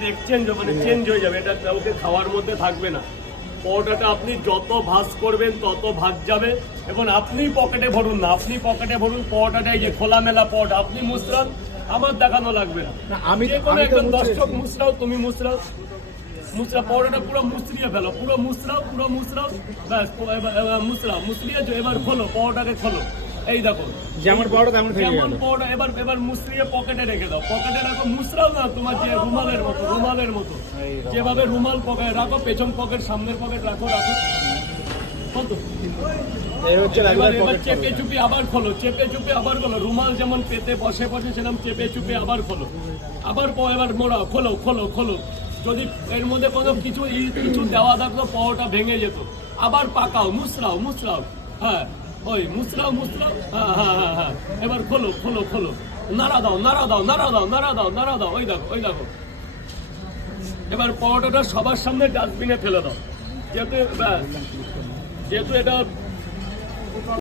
কিন্তু এক্সচেঞ্জ মানে চেঞ্জ হয়ে যাবে, এটা কাউকে খাওয়ার মধ্যে থাকবে না। পরোটাটা আপনি যত ভাঁজ করবেন তত ভাঁজ যাবে, এবং আপনি পকেটে ভরুন না, আপনি পকেটে ভরুন পরোটাটা। এই যে খোলামেলা পরোটা আপনি মুসরান, আমার দেখানো লাগবে না। আমি যে কোনো একজন দর্শক মুসরাও, তুমি মুসরাও, মুসরা পরোটা পুরো মুসরিয়ে ফেলো, পুরো মুসরাও, পুরো মুসরাও, ব্যাস মুসরাও, মুসরিয়েছো, এবার খোলো পরোটাকে, খোলো। এই দেখো যেমন পরোটা তেমন থেকে যেমন গেল। পরোটা, এবার মুসরিয়ে পকেটে রেখে দাও, পকেটে রাখো, মুসরাও না, তোমার যে রুমালের মতো, রুমালের মতো যেভাবে রুমাল পকেটে রাখো, পেছন পকেট সামনের পকেট রাখো, রাখো। কত? এই হচ্ছে এবার পকেট চেপে চুপে আবার খোলো, চেপে চুপে আবার খোলো, রুমাল যেমন পেতে বসে বসে সেরকম চেপে চুপে আবার খোলো, আবার এবার মোড়াও, খোলো খোলো খোলো। যদি এর মধ্যে কোনো কিছু দেওয়া থাকতো পরোটা ভেঙে যেত। আবার পাকাও, মুসরাও মুসরাও, হ্যাঁ ওই মুসরাও মুসরাও, হ্যাঁ হ্যাঁ হ্যাঁ হ্যাঁ। এবার খোলো খোলো খোলো, নাড়া দাও নাড়া দাও নাড়া দাও নাড়া দাও নাড়া দাও, ওই দেখো ওই দেখো। এবার পরোটাটা সবার সামনে ডাস্টবিনে ফেলে দাও, যেহেতু এটা